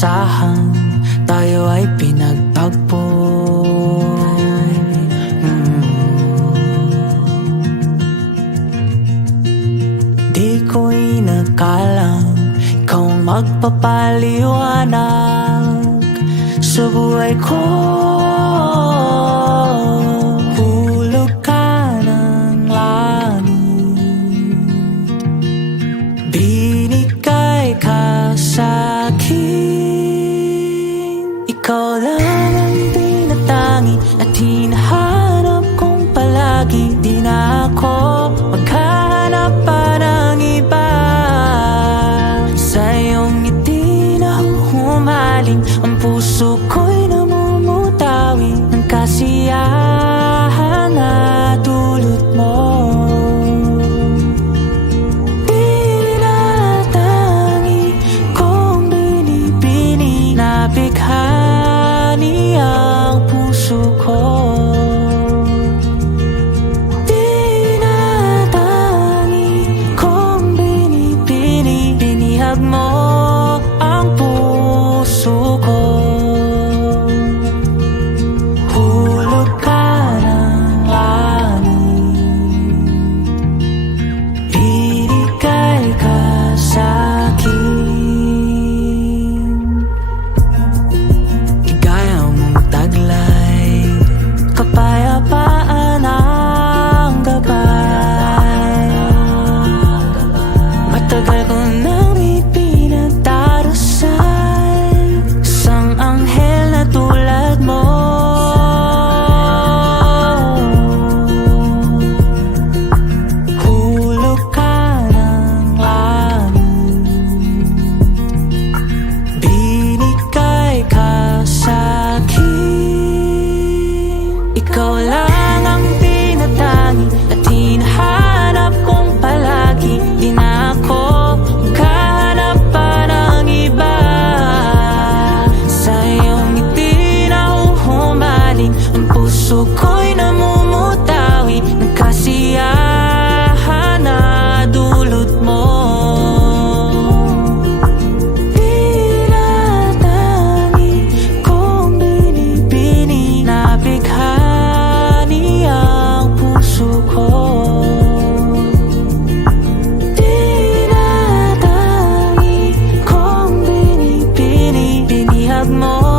inasahan, tayo ay pinagtagpo. Di ko inakalang ikaw ang magpapaliwanag sa buhay ko. Hulog ka ng langit, binigay ka sa'kin. Ikaw lang ang tinatangi at hinahanap kong palagi. Di na ako maghahanap pa ng iba. Sa iyong ngiti na humaling, ang puso ko'y namumutawi ng kasiyahan na dulot mo. Tinatangi kong binibini na bighani ang puso ko. Tinatangi kong binibini, binihag mo ang puso ko. Hulog ka ng langit, binigay ka sa'kin. Ligaya mong taglay, kapayapaan ang gabay. Matagal ko nang ipinagdarasal, isang anghel na tulad mo. Hulog ka ng langit, binigay ka sa'kin. Ikaw lang ang tinatangi at hinahanap kong palagi. Di na ako maghahanap pa ng iba. Sa iyong ngiti na huhumaling, ang puso ko'y namumutawi ng kasiyahan na dulot mo. Tinatangi kong binibini na bighani ang puso ko. Tinatangi kong binibini, binihag mo